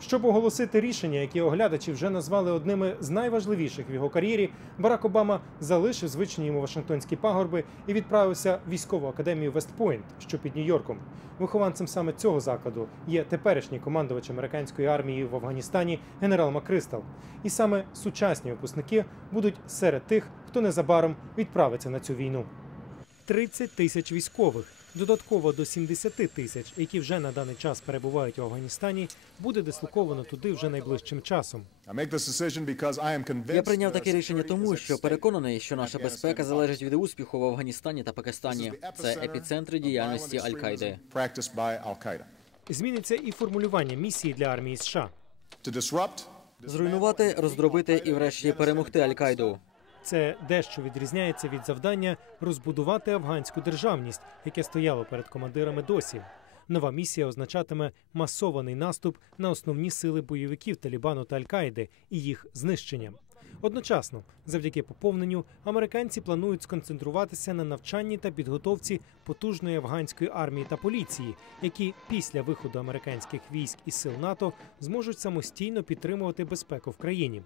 Щоб оголосити рішення, які оглядачі вже назвали одними з найважливіших в його кар'єрі, Барак Обама залишив звичні йому Вашингтонські пагорби і відправився в військову академію Вестпойнт, що під Нью-Йорком. Вихованцем саме цього закладу є теперішній командувач американської армії в Афганістані генерал Макристал. І саме сучасні випускники будуть серед тих, хто незабаром відправиться на цю війну. 30 тисяч військових, додатково до 70 тисяч, які вже на даний час перебувають в Афганістані, буде дислоковано туди вже найближчим часом. Я прийняв таке рішення тому, що переконаний, що наша безпека залежить від успіху в Афганістані та Пакистані. Це епіцентри діяльності Аль-Каїди. Зміниться і формулювання місії для армії США. Зруйнувати, роздробити і, врешті, перемогти Аль-Каїду. Це дещо відрізняється від завдання розбудувати афганську державність, яке стояло перед командирами досі. Нова місія означатиме масований наступ на основні сили бойовиків Талібану та Аль-Каїди і їх знищення. Одночасно, завдяки поповненню, американці планують сконцентруватися на навчанні та підготовці потужної афганської армії та поліції, які після виходу американських військ і сил НАТО зможуть самостійно підтримувати безпеку в країні.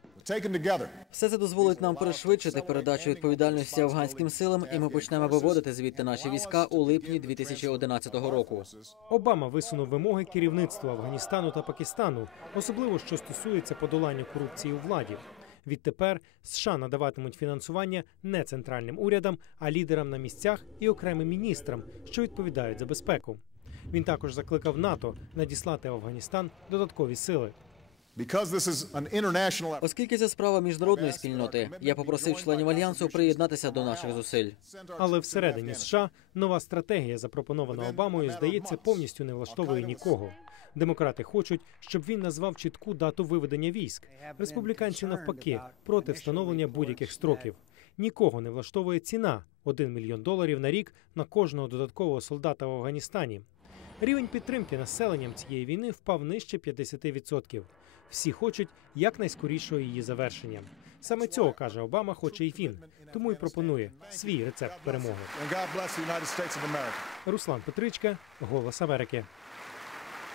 Все це дозволить нам пришвидшити передачу відповідальності афганським силам, і ми почнемо виводити звідти наші війська у липні 2011 року. Обама висунув вимоги керівництву Афганістану та Пакистану, особливо що стосується подолання корупції у владі. Відтепер США надаватимуть фінансування не центральним урядам, а лідерам на місцях і окремим міністрам, що відповідають за безпеку. Він також закликав НАТО надіслати в Афганістан додаткові сили. Оскільки це справа міжнародної спільноти, я попросив членів альянсу приєднатися до наших зусиль. Але всередині США нова стратегія, запропонована Обамою, здається, повністю не влаштовує нікого. Демократи хочуть, щоб він назвав чітку дату виведення військ. Республіканці навпаки проти встановлення будь-яких строків. Нікого не влаштовує ціна 1 мільйон доларів на рік на кожного додаткового солдата в Афганістані. Рівень підтримки населенням цієї війни впав нижче 50%. Всі хочуть якнайскорішого її завершення. Саме цього каже Обама, хоче і він. Тому і пропонує свій рецепт перемоги. Руслан Петричка, Голос Америки.